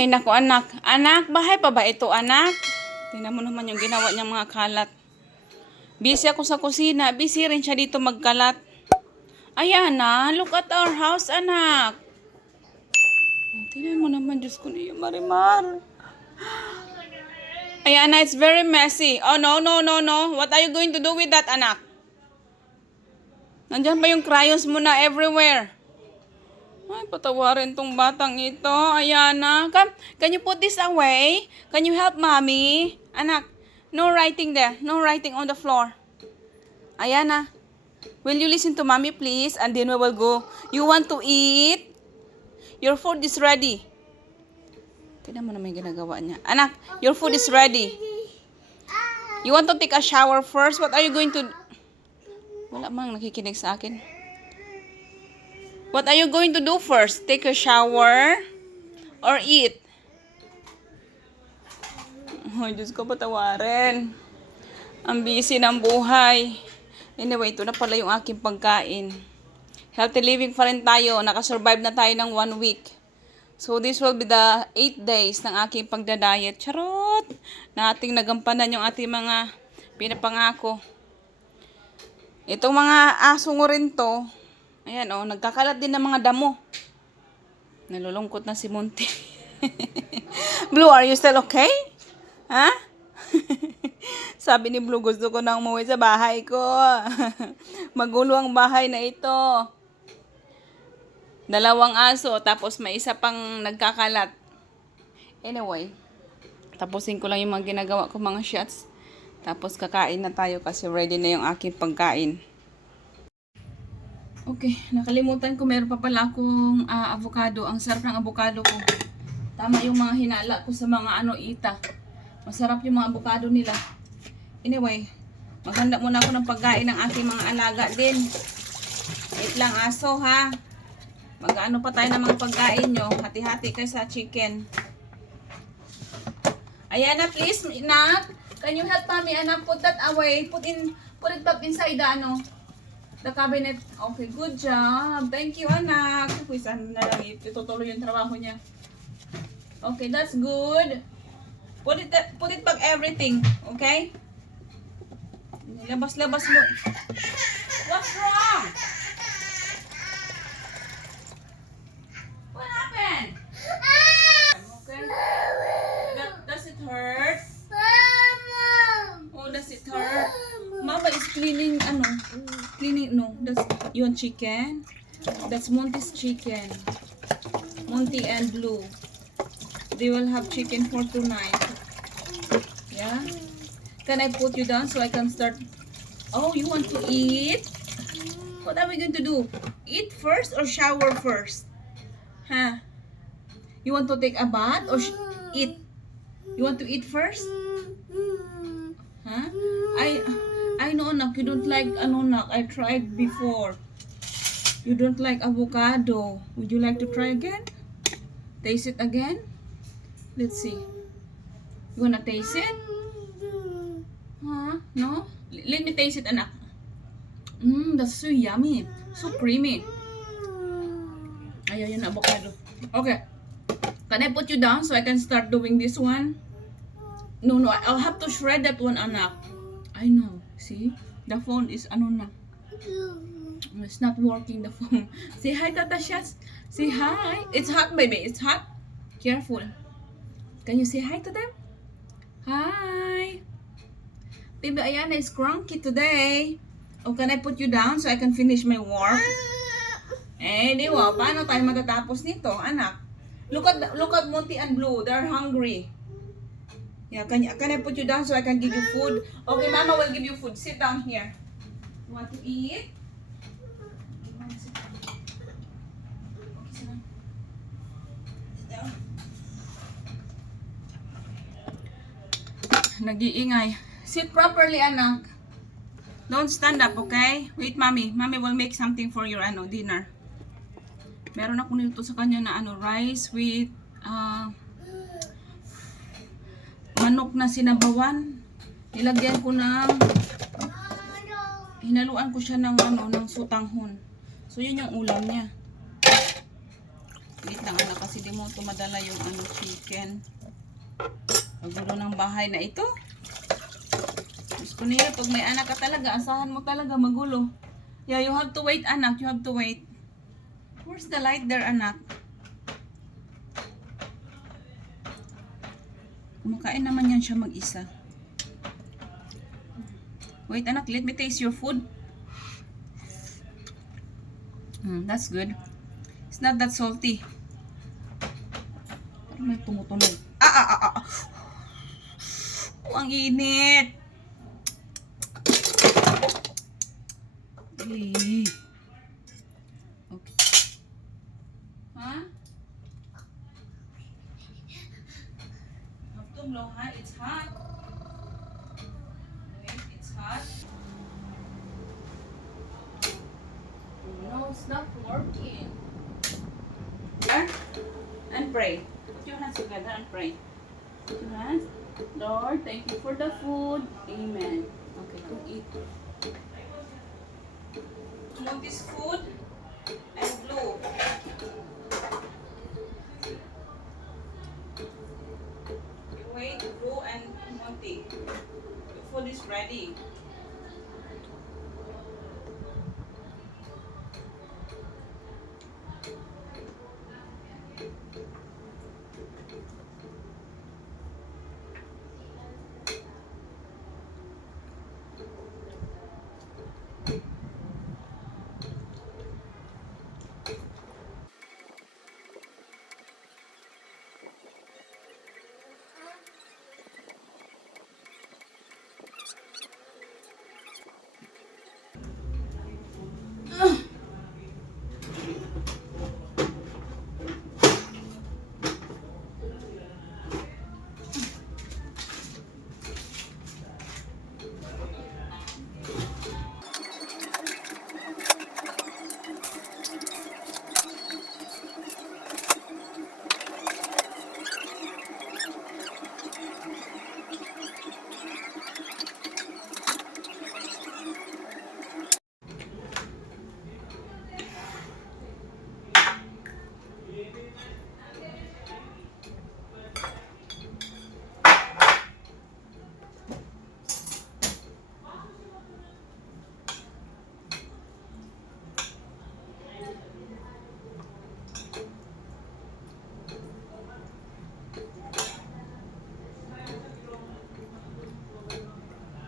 Ay, naku anak. Anak, bahay pa ba ito anak? Tingnan mo naman yung ginawa niyang mga kalat. Busy ako sa kusina. Busy rin siya dito magkalat. Ayan na, look at our house anak. Tingnan mo naman, Diyos ko niya, Marimar. Ayan na, it's very messy. Oh, no. What are you going to do with that, anak? Nandiyan pa yung crayons mo na everywhere. Ay, patawarin tong batang ito. Ayan na. Come, can you put this away? Can you help mommy? Anak, no writing there. No writing on the floor. Ayan na. Will you listen to mommy, please? And then we will go. You want to eat? Your food is ready. Tignan mo na may ginagawa niya. Anak, your food is ready. You want to take a shower first? What are you going to... Wala mang nakikinig sa akin. What are you going to do first? Take a shower or eat? Oh, Diyos ko, patawarin. Ang busy ng buhay. Anyway, ito na pala yung aking pagkain. Healthy living pa rin tayo. Nakasurvive na tayo ng 1 week. So, this will be the 8 days ng aking pagdadiet. Charot! Na ating nagampanan yung ating mga pinapangako. Itong mga aso ngo rin to, ayan oh, nagkakalat din ng mga damo. Nalulungkot na si Monty. Blue, are you still okay? Ha? Sabi ni Blue, gusto ko nang umuwi sa bahay ko. Magulo ang bahay na ito. 2 aso, tapos may isa pang nagkakalat. Anyway, tapusin ko lang yung mga ginagawa ko mga shots. Tapos kakain na tayo kasi ready na yung aking pagkain. Okay, nakalimutan ko, meron pa pala akong avocado. Ang sarap ng avocado ko. Tama yung mga hinala ko sa mga ita. Masarap yung mga avocado nila. Anyway, maghanda muna ako ng pagkain ng aking mga alaga din. Wait lang aso ha. Mag-ano pa tayo ng mga pagkain nyo. Hati-hati kayo sa chicken. Ayan na please, Nak. Can you help mommy, anak? Put that away. Put it back inside the cabinet. Okay, good job. Thank you, anak. Uy, saan na lang itutuloy yung trabaho niya. Okay, that's good. Put it back everything. Okay? Labas-labas mo. What's wrong? What happened? Okay. Does it hurt? Oh, does it hurt? Mama is cleaning, no, that's yung chicken. That's Monty's chicken. Monty and Blue. They will have chicken for tonight. Yeah? Can I put you down so I can start? Oh, you want to eat? What are we going to do? Eat first or shower first? Huh? You want to take a bath or eat? You want to eat first? Huh? I know, Nak, you don't like Nak. I tried before. You don't like avocado. Would you like to try again? Taste it again? Let's see. You wanna taste it? Huh? No? Let me taste it, anak. That's so yummy. So creamy. Ayaw yun, avocado. Okay. Can I put you down so I can start doing this one? No, I'll have to shred that one, anak. I know. See? The phone is, na. It's not working, the phone. Say hi, Tata Shaz. Say hi. It's hot, baby. It's hot. Careful. Can you say hi to them? Hi. Baby Ayana is cranky today. Oh, can I put you down so I can finish my work? Eh, di ba? Paano tayo matatapos nito, anak? Look at Monty and Blue. They're hungry. Yeah, can I put you down so I can give you food? Okay, Mama will give you food. Sit down here. You want to eat? Okay, Mama, sit down. Okay, sit down. Sit down. Nag-iingay. Sit properly, anak. Don't stand up, okay? Wait, Mommy. Mommy will make something for your dinner. Meron ako nito sa kanya na rice with manok na sinabawan. Nilagyan ko ng hinaluan ko siya ng ng sutanghon. So yun yung ulam niya. Wait lang anak kasi di mo ito madala yung ano, chicken. Magulo ng bahay na ito. Gusto niya, pag may anak ka talaga, asahan mo talaga magulo. Yeah, you have to wait, anak. You have to wait. Where's the light there, anak? Kumakain naman yan siya mag-isa. Wait, anak. Let me taste your food. That's good. It's not that salty. Parang may tumutunog. Oh, ang init. Okay. Okay. Huh? Have to blow, huh? It's hot. Wait, it's hot. No, it's not working. Here and pray. Put your hands together and pray. Put your hands. Lord, thank you for the food. Amen. Okay, go eat. Want this food and blue. Wait, blue and Monty. The food is ready.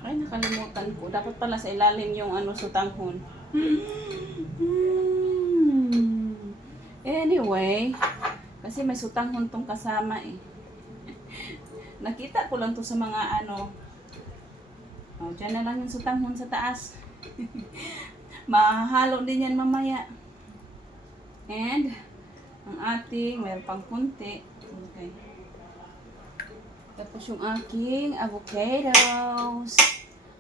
Ay, nakalimutan ko. Dapat pala sa ilalim yung ano, sutanghon. Anyway, kasi may sutanghon tong kasama eh. Nakita ko lang to sa mga ano. Oh, dyan na lang yung sutanghon sa taas. Mahalo din yan mamaya. And, ang ating, mayroon pang kunti. Okay. Tapos yung aking avocados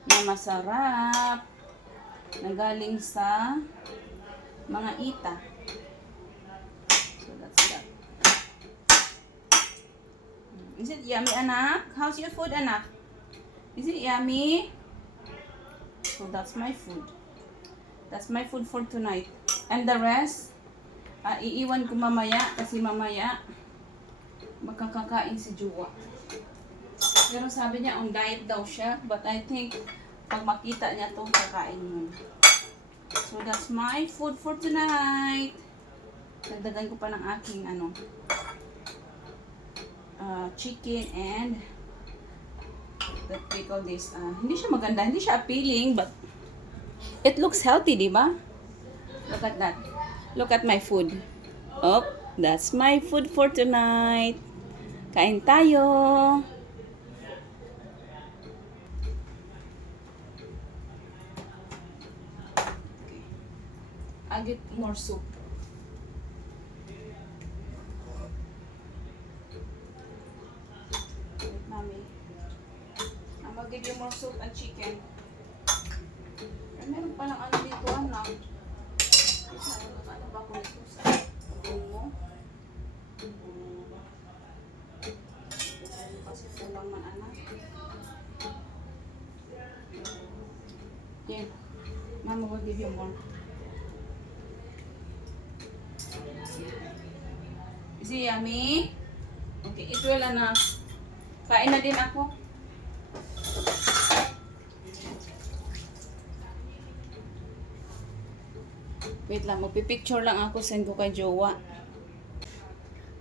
na masarap na galing sa mga ita. So that's that. Is it yummy, anak? How's your food, anak? Is it yummy? So that's my food. That's my food for tonight. And the rest, iiwan ko mamaya kasi mamaya makakakain si Juwa. Pero sabi niya on diet daw siya, but I think pag makita niya to kakain yun. So that's my food for tonight. Dagdagan ko pa ng aking ano chicken and that we call this hindi siya maganda, hindi siya appealing, but it looks healthy, di ba? Look at that. Look at my food. Oh, that's my food for tonight. Kain tayo. I'll get more soup. Wait, mommy. I'm gonna give you more soup and chicken. Ay, meron palang ano dito, anak. Ano ba ko ito sa mo? Kasi kulang man, anak. Here. Mama will give you more. Is it yummy? Okay, it will na. Kain na din ako. Wait lang, magpipicture lang ako. Send ko kay Jowa.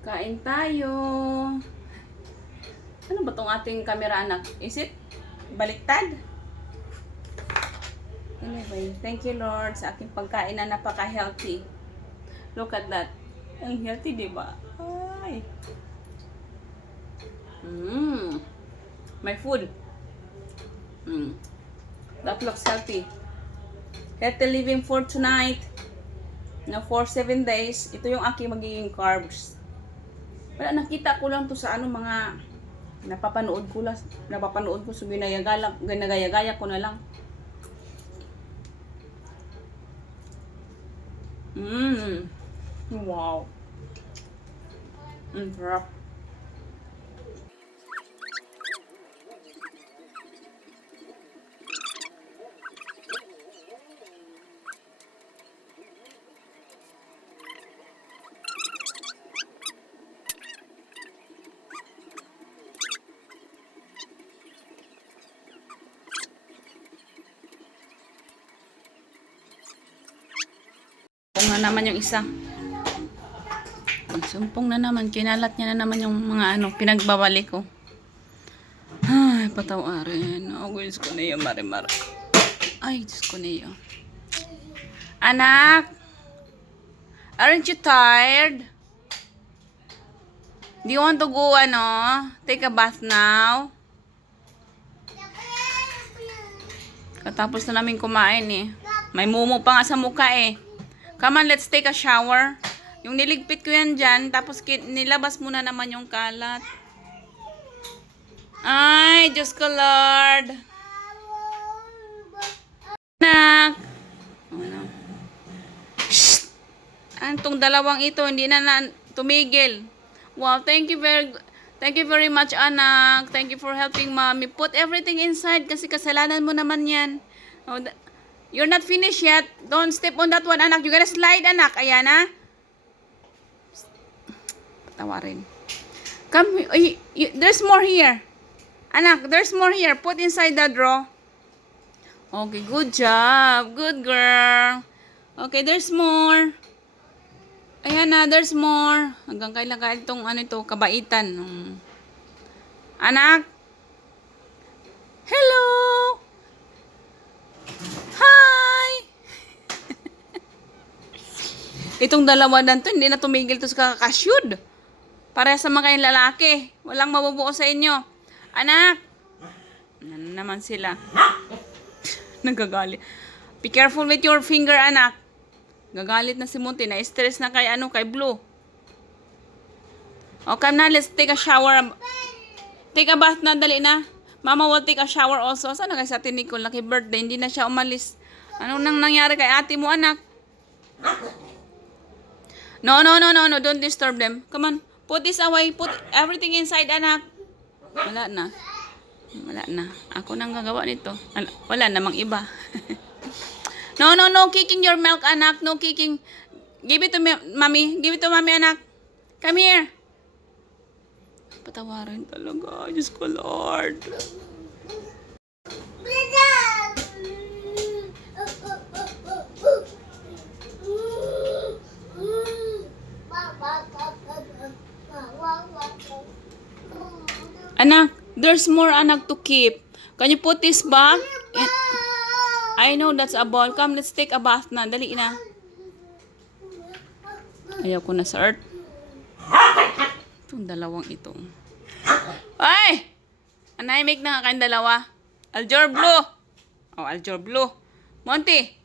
Kain tayo. Ano ba tong ating camera, anak? Is it baliktad? Anyway, thank you Lord sa aking pagkain na napaka-healthy. Look at that. Ang healthy, di ba? Ay. My food. That looks healthy. Healthy living for tonight. Na for 7 days. Ito yung aking magiging carbs. Wala, nakita ko lang to sa mga napapanood ko so ginagaya-gaya ko na lang. Wow. Sarap. Sumpong na naman yung isa. Sumpong na naman. Kinalat niya na naman yung mga pinagbabalik ko. Ay, patawarin. Oh, Diyos ko na yun, Marimar. Ay, Diyos ko na yun. Anak! Aren't you tired? Do you want to go, take a bath now? Katapos na namin kumain eh. May mumu pa nga sa mukha eh. Come on, let's take a shower. Yung niligpit ko yan dyan, tapos nilabas mo na naman yung kalat. Ay, Diyos ko Lord. Anak. Shh! Antong dalawang ito, hindi na tumigil. Wow, thank you very much, anak. Thank you for helping mommy. Put everything inside kasi kasalanan mo naman yan. Oh, you're not finished yet. Don't step on that one, anak. You gotta slide, anak. Ayan, ha? Patawarin. Come, there's more here. Anak, there's more here. Put inside the drawer. Okay, good job. Good girl. Okay, there's more. Ayan na, there's more. Hanggang kailan ka itong kabaitan. Anak. Hello. Hi! Itong dalawa na to, hindi na tumigil to sa kakashoot. Para sa mga kayong lalaki. Walang mabubuo sa inyo. Anak! Ano naman sila? Nagagalit. Be careful with your finger, anak. Gagalit na si Monty. Na-stress na kay Blue. Okay na, let's take a shower. Take a bath na, dali na. Mama will take a shower also. Saan na kay sa atin Nicole? Lucky birthday. Hindi na siya umalis. Ano nang nangyari kay ate mo, anak? No. Don't disturb them. Come on. Put this away. Put everything inside, anak. Wala na. Ako nang gagawa nito. Wala namang iba. No. Kicking your milk, anak. No kicking. Give it to me, mommy. Give it to mommy, anak. Come here. Patawarin talaga. Diyos ko, Lord. Anak, there's more, anak, to keep. Can you put this back? I know that's a ball. Come, let's take a bath na. Dali na. Ayaw ko na sa earth. Itong dalawang ito. Ay! Anahimik na nga kayong dalawa. Aljor Blue. Oh, Aljor Blue. Monty.